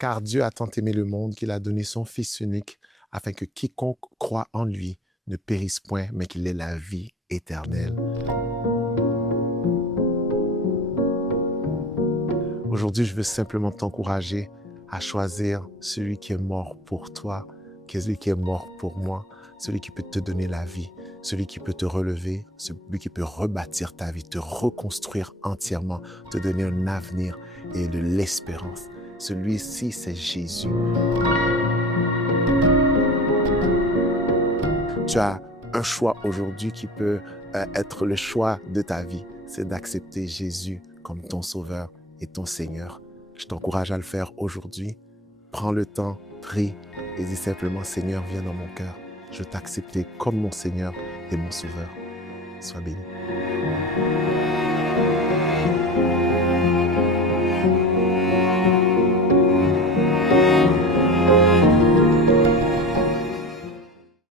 Car Dieu a tant aimé le monde qu'il a donné son Fils unique, afin que quiconque croit en lui ne périsse point, mais qu'il ait la vie éternelle. Aujourd'hui, je veux simplement t'encourager à choisir celui qui est mort pour toi, celui qui est mort pour moi, celui qui peut te donner la vie, celui qui peut te relever, celui qui peut rebâtir ta vie, te reconstruire entièrement, te donner un avenir et de l'espérance. Celui-ci, c'est Jésus. Tu as un choix aujourd'hui qui peut être le choix de ta vie. C'est d'accepter Jésus comme ton Sauveur et ton Seigneur. Je t'encourage à le faire aujourd'hui. Prends le temps, prie et dis simplement, Seigneur, viens dans mon cœur. Je veux t'accepter comme mon Seigneur et mon Sauveur. Sois béni.